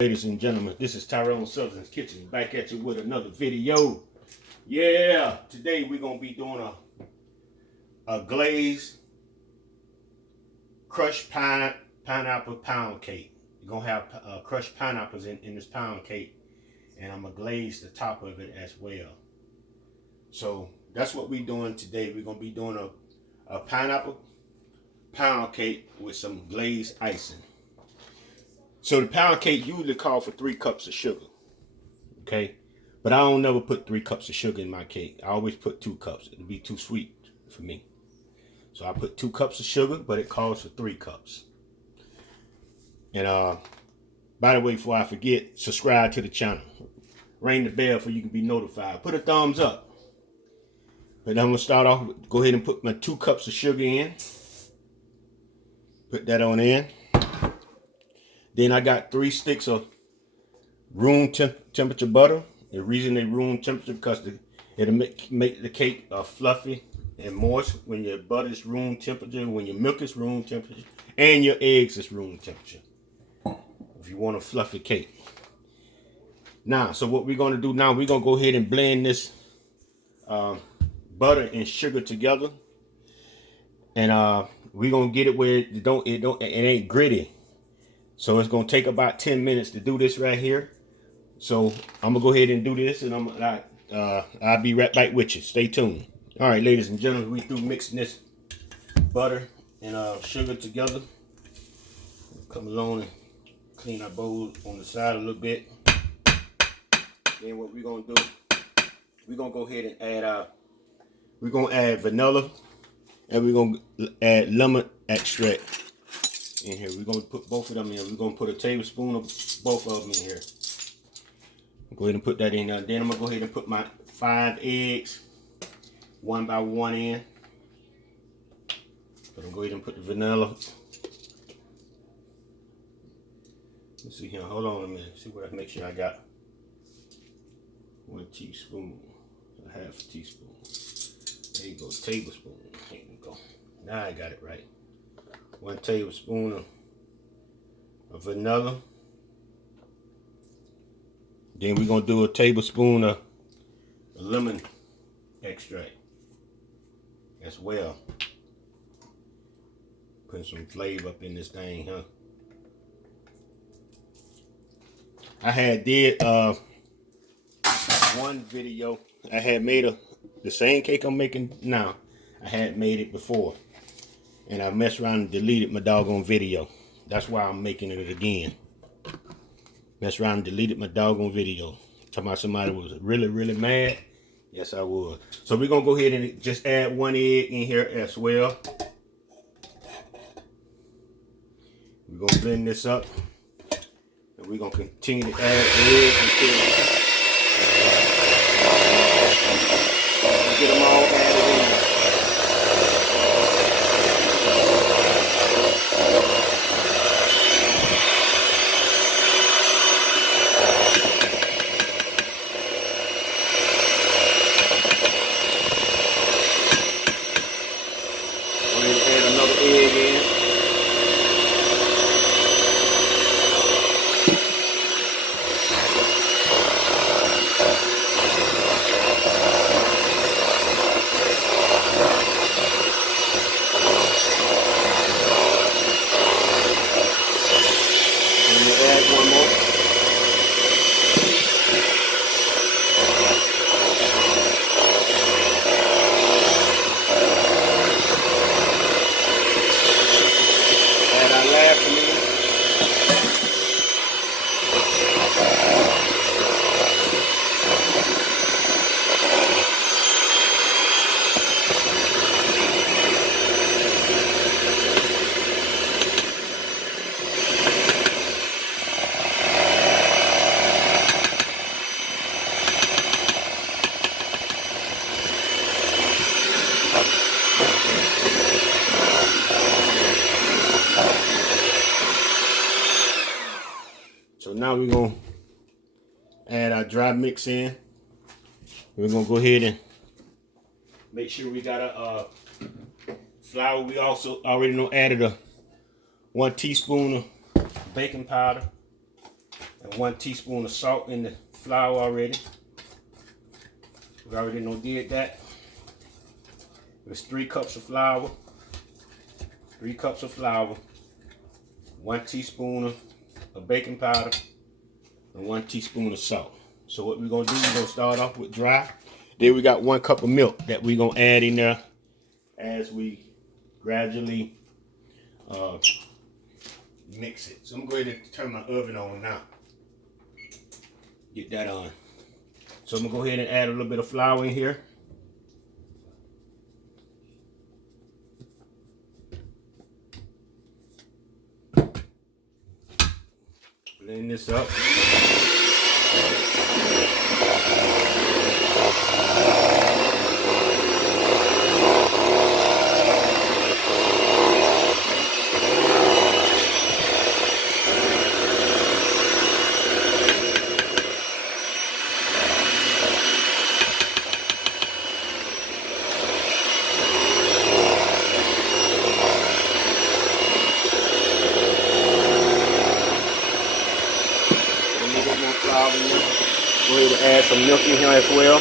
Ladies and gentlemen, this is Tyron'e Southern's Kitchen, back at you with another video. Yeah, today we're going to be doing a glazed crushed pineapple pound cake. You're going to have crushed pineapples in this pound cake, and I'm going to glaze the top of it as well. So that's what we're doing today. We're going to be doing a pineapple pound cake with some glazed icing. So the pound cake usually calls for 3 cups of sugar, okay? But I don't never put 3 cups of sugar in my cake. I always put 2 cups. It'd be too sweet for me. So I put 2 cups of sugar, but it calls for 3 cups. And by the way, before I forget, subscribe to the channel. Ring the bell so you can be notified. Put a thumbs up. But I'm gonna start off with, go ahead and put my 2 cups of sugar in. Put that on in. Then I got 3 sticks of room temperature butter. The reason they room temperature because it'll make the cake fluffy and moist when your butter is room temperature, when your milk is room temperature, and your eggs is room temperature. If you want a fluffy cake. Now, so what we're going to do now, we're going to go ahead and blend this butter and sugar together. And we're going to get it where it ain't gritty. So it's gonna take about 10 minutes to do this right here. So I'm gonna go ahead and do this, and I'll be right back with you. Stay tuned. All right, ladies and gentlemen, we through mixing this butter and sugar together. Come along and clean our bowl on the side a little bit. Then what we're gonna do, we're gonna go ahead and add vanilla, and we're gonna add lemon extract in here. We're going to put both of them in. We're going to put a tablespoon of both of them in here. Go ahead and put that in there. Then I'm going to go ahead and put my 5 eggs, 1 by 1 in. So I'm going to go ahead and put the vanilla. Let's see here. Hold on a minute. See what I make sure I got 1 teaspoon, a half a teaspoon. There you go, tablespoon. There we go. Now I got it right. 1 tablespoon of vanilla. Then we're going to do a tablespoon of lemon extract as well. Putting some flavor up in this thing, huh? I had did one video. I had made the same cake I'm making now. I had made it before. And I messed around and deleted my doggone video. That's why I'm making it again. Messed around and deleted my doggone video. Talking about somebody was really, really mad. Yes, I would. So we're going to go ahead and just add 1 egg in here as well. We're going to blend this up. And we're going to continue to add eggs until get them all added in. So now we're going to add our dry mix in. We're going to go ahead and make sure we got a flour. We also already added a 1 teaspoon of baking powder. and 1 teaspoon of salt in the flour already. We already did that. There's 3 cups of flour. 3 cups of flour. 1 teaspoon of baking powder. And 1 teaspoon of salt. So what we're gonna do, we're gonna start off with dry. Then we got 1 cup of milk that we're gonna add in there as we gradually mix it. So I'm going to go ahead and turn my oven on now. Get that on. So I'm gonna go ahead and add a little bit of flour in here. Blend this up. Flour in there. Go ahead and add some milk in here as well.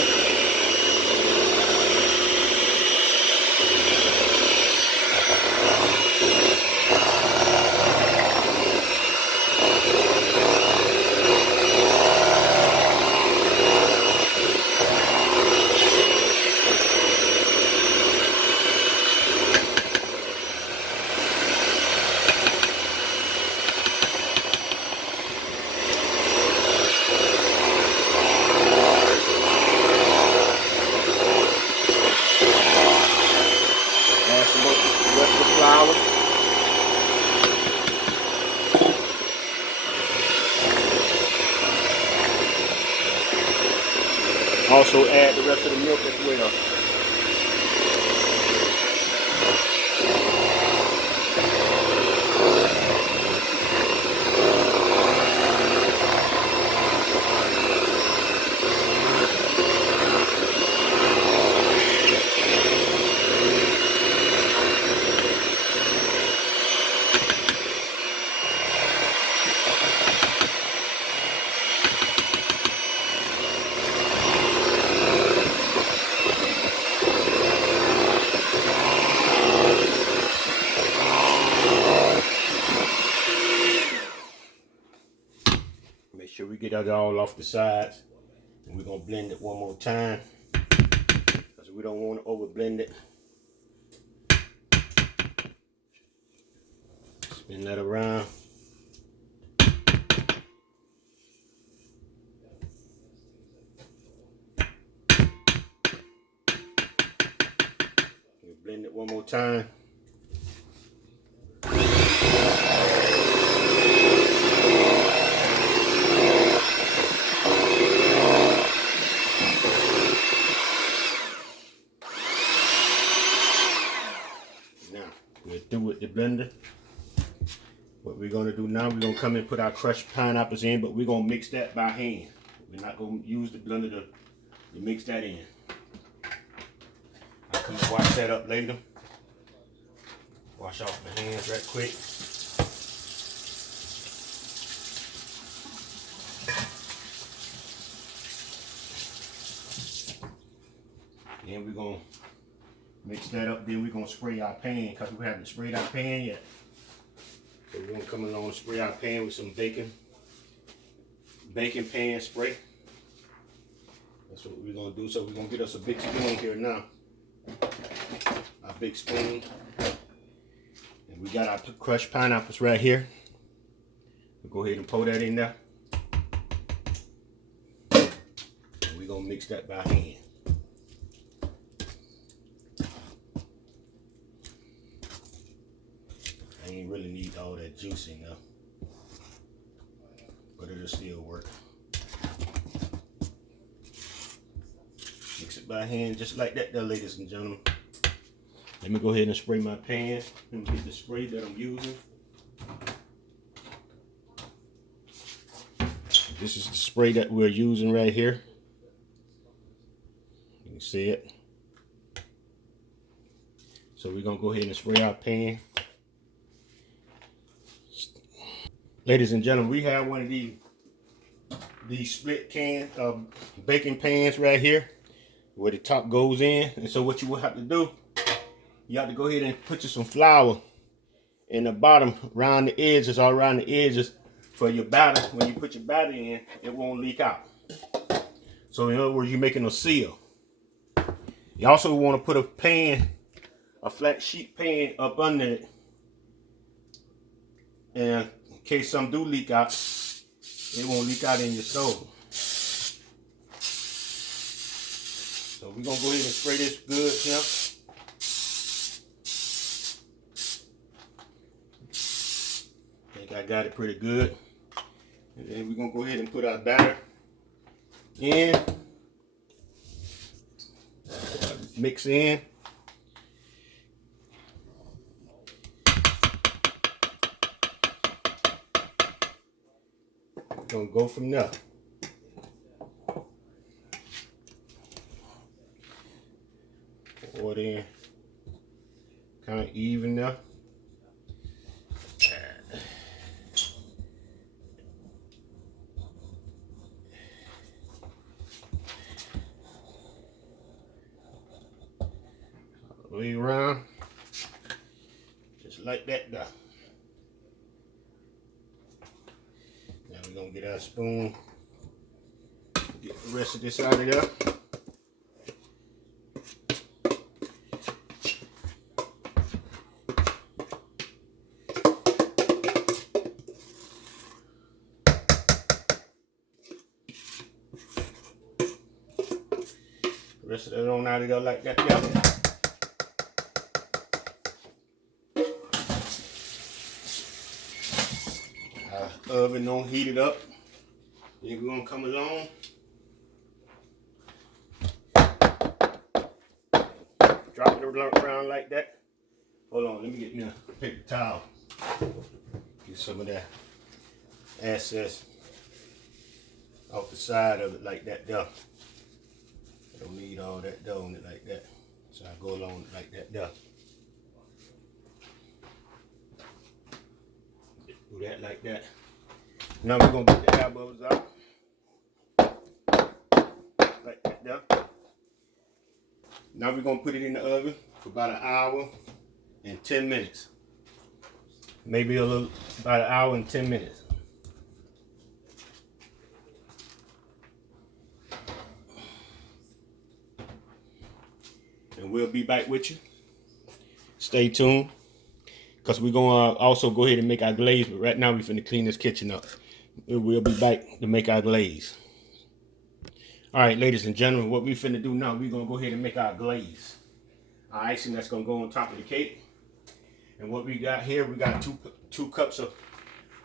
Also add the rest of the milk as well. Make sure we get it all off the sides. And we're going to blend it one more time, because we don't want to over blend it. Spin that around. We'll blend it one more time. We're through with the blender. What we're going to do now, we're going to come and put our crushed pineapples in, but we're going to mix that by hand. We're not going to use the blender to mix that in. I'll come and wash that up later. Wash off my hands right quick. Then we're going to mix that up, then we're going to spray our pan, because we haven't sprayed our pan yet. So we're going to come along and spray our pan with some bacon pan spray. That's what we're going to do. So we're going to get us a big spoon here now. Our big spoon. And we got our crushed pineapples right here. We'll go ahead and pour that in there. And we're going to mix that by hand. I ain't really need all that juice in there, but it'll still work. Mix it by hand just like that there, ladies and gentlemen. Let me go ahead and spray my pan. Let me get the spray that I'm using. This is the spray that we're using right here. You can see it. So we're gonna go ahead and spray our pan. Ladies and gentlemen, we have one of these these split can baking pans right here where the top goes in. And so what you will have to do, you have to go ahead and put you some flour in the bottom around the edges, all around the edges for your batter. When you put your batter in, it won't leak out. So in other words, you're making a seal. You also want to put a pan, a flat sheet pan up under it, and in case some do leak out, it won't leak out in your stove. So we're gonna go ahead and spray this good here. I think I got it pretty good. And then we're gonna go ahead and put our batter in. Mix in. Gonna go from there. Pour it in, kind of even there. All the way around, just like that there. Now we're gonna get our spoon, get the rest of this out of there. Rest of it on out of there like that there. Oven don't heat it up. Then we're gonna come along. Drop it around like that. Hold on, let me get me a paper towel. Get some of that excess off the side of it like that there. I don't need all that dough on it like that. So I go along like that there. Do that like that. Now we're gonna get the air bubbles out. Like that there. Now we're gonna put it in the oven for about an hour and 10 minutes. Maybe about an hour and 10 minutes. And we'll be back with you. Stay tuned, because we're gonna also go ahead and make our glaze. But right now we're finna clean this kitchen up. We'll be back to make our glaze. All right, ladies and gentlemen, what we finna do now, we're gonna go ahead and make our glaze. Our icing that's gonna go on top of the cake. And what we got here, we got two cups of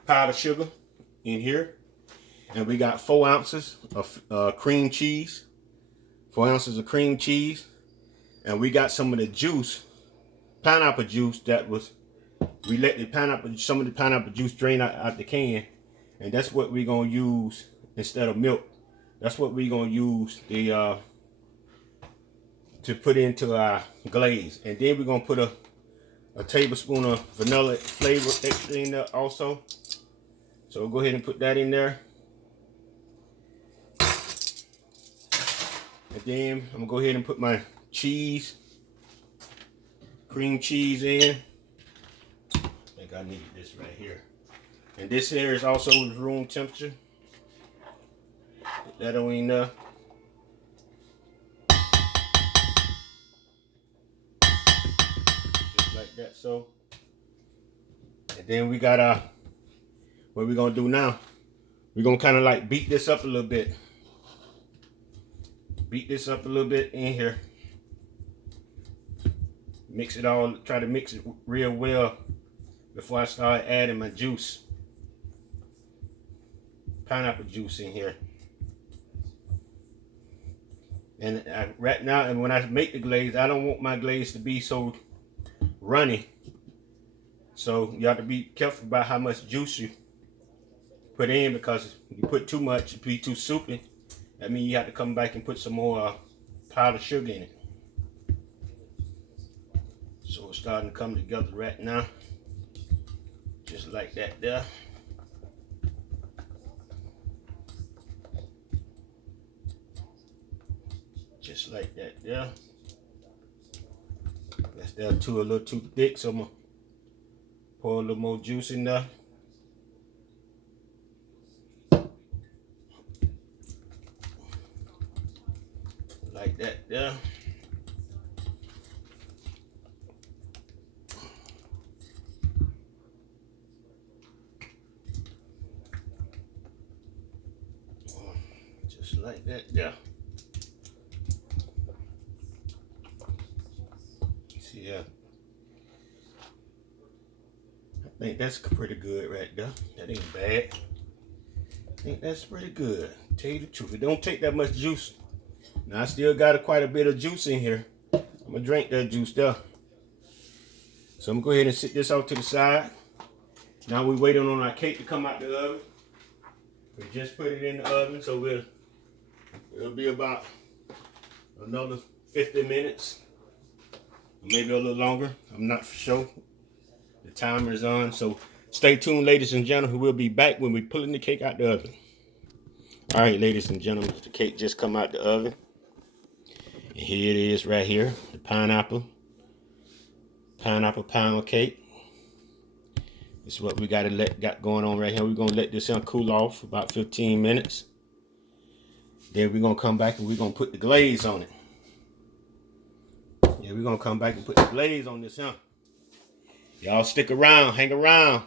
powdered sugar in here. And we got 4 ounces of cream cheese. 4 ounces of cream cheese. And we got some of the juice, pineapple juice that was, we let some of the pineapple juice drain out the can. And that's what we're gonna use instead of milk. That's what we're gonna use to put into our glaze. And then we're gonna put a tablespoon of vanilla flavor extra in there also. So we'll go ahead and put that in there. And then I'm gonna go ahead and put my cheese, cream cheese in. I think I need this right here. And this here is also room temperature. Put that on in there. Just like that, so. And then we got what we're gonna do now. We're gonna kind of like beat this up a little bit. Beat this up a little bit in here. Mix it all, try to mix it real well before I start adding my juice. Pineapple juice in here. And right now, and when I make the glaze, I don't want my glaze to be so runny. So you have to be careful about how much juice you put in, because if you put too much, it'll be too soupy. That means you have to come back and put some more powdered sugar in it. So it's starting to come together right now. Just like that there. Just like that, yeah. That's down to a little too thick, so I'm gonna pour a little more juice in there. Like that, yeah. Just like that, yeah. See, yeah. I think that's pretty good right there. That ain't bad. I think that's pretty good. Tell you the truth, it don't take that much juice. Now I still got quite a bit of juice in here. I'm gonna drink that juice there. So I'm gonna go ahead and sit this off to the side. Now we're waiting on our cake to come out the oven. We just put it in the oven, so it'll be about another 50 minutes, maybe a little longer. I'm not for sure. The timer is on, so stay tuned, ladies and gentlemen. We'll be back when we're pulling the cake out the oven. All right, ladies and gentlemen, the cake just come out the oven. And here it is right here, the pineapple pound cake. This is what we got going on right here. We're gonna let this cool off for about 15 minutes. Then we're gonna come back and we're gonna put the glaze on it. Yeah, we're gonna come back and put the glaze on this, huh? Y'all stick around, hang around.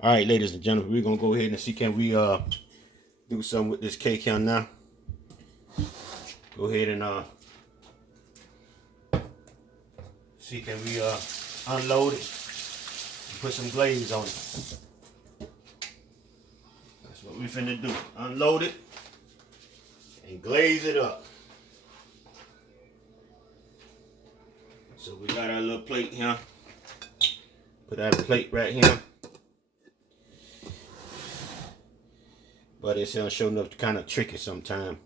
All right, ladies and gentlemen, we're gonna go ahead and see can we do something with this cake here now. Go ahead and see can we unload it and put some glaze on it. That's what we finna do. Unload it and glaze it up. So we got our little plate here. Put our plate right here. But it's sure enough kind of tricky sometimes.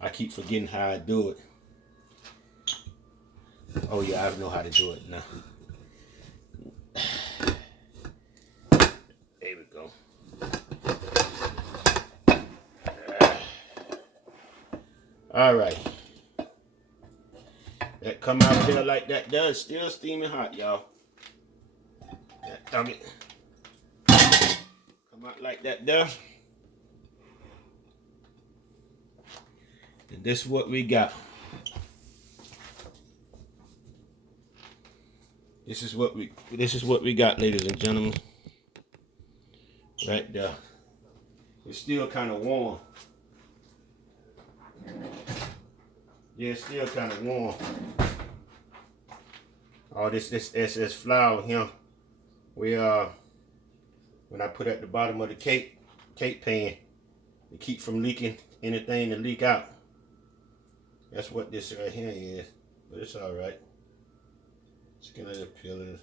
I keep forgetting how I do it. Oh yeah, I know how to do it now. There we go. All right. That come out there like that does, still steaming hot, y'all. That dog it. Come out like that there. And this is what we got. This is what we got, ladies and gentlemen. Right there. It's still kind of warm. Yeah, it's still kind of warm. Oh, this flour here. We when I put at the bottom of the cake pan to keep from leaking anything to leak out. That's what this right here is. But it's all right. Skin of the peel.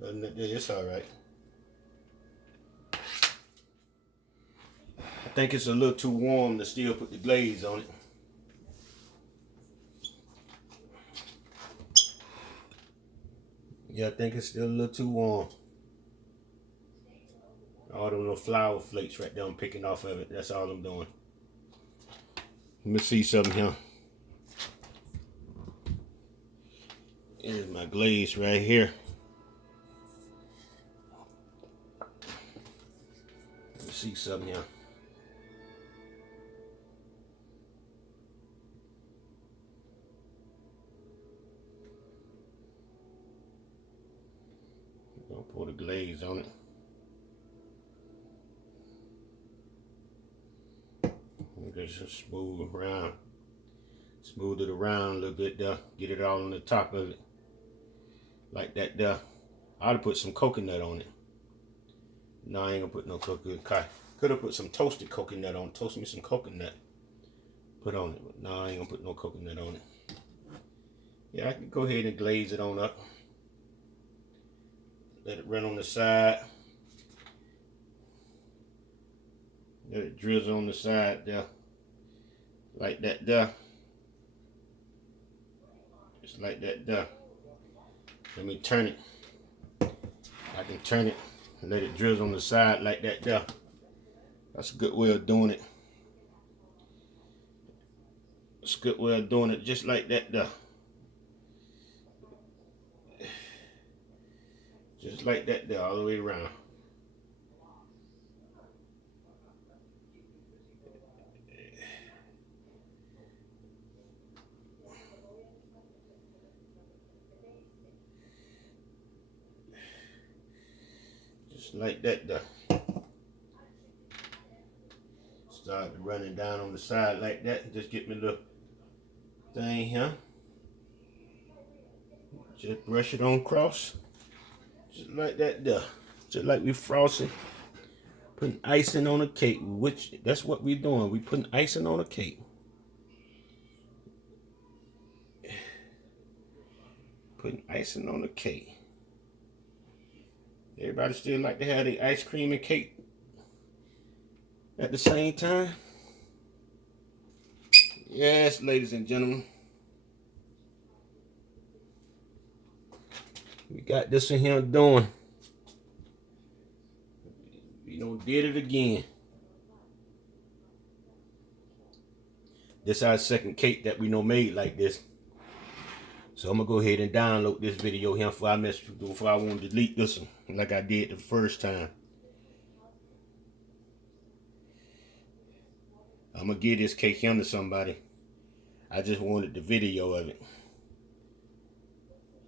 It's all right. I think it's a little too warm to still put the glaze on it. Yeah, I think it's still a little too warm. All them little flour flakes right there, I'm picking off of it. That's all I'm doing. Let me see something here. Here's my glaze right here. Let me see something here. I'll pour the glaze on it. Just smooth it around a little bit there. Get it all on the top of it. Like that there. I ought to put some coconut on it. No, I ain't gonna put no coconut. Could have put some toasted coconut on. Toast me some coconut. Put on it. But no, I ain't gonna put no coconut on it. Yeah, I can go ahead and glaze it on up. Let it run on the side. Let it drizzle on the side there. Like that there. Just like that there. Let me turn it. I can turn it and let it drizzle on the side like that there. That's a good way of doing it. It's a good way of doing it, just like that there. Just like that there, all the way around. Just like that there. Start running down on the side like that, and just get me the thing here. Just brush it on cross. Just like that there. Just like we frosting. Putting icing on a cake, which that's what we're doing. We putting icing on a cake. Putting icing on a cake. Everybody still like to have the ice cream and cake at the same time? Yes, ladies and gentlemen. We got this in here doing. We done did it again. This is our second cake that we done made like this. So I'm gonna go ahead and download this video here before I want to delete this one like I did the first time. I'm gonna give this cake here to somebody. I just wanted the video of it,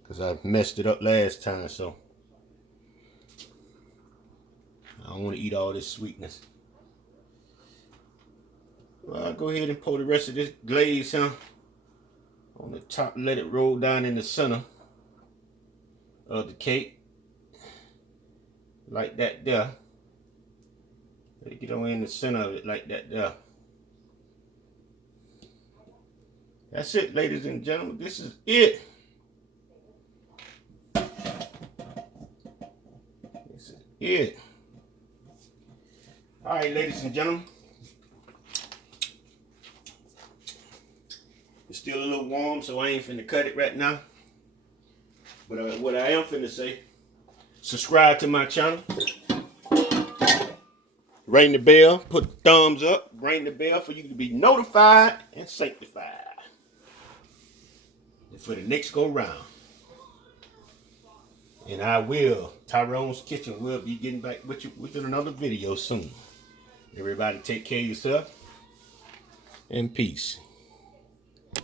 because I messed it up last time, so I don't want to eat all this sweetness. Well, I'll go ahead and pour the rest of this glaze here on the top, let it roll down in the center of the cake. Like that there. Let it get on in the center of it like that there. That's it, ladies and gentlemen. This is it. This is it. Alright, ladies and gentlemen. It's still a little warm, so I ain't finna cut it right now. But what I am finna say, subscribe to my channel. Ring the bell, put the thumbs up, ring the bell for you to be notified and sanctified. And for the next go round. And Tyrone's Kitchen will be getting back with you with another video soon. Everybody take care of yourself and peace.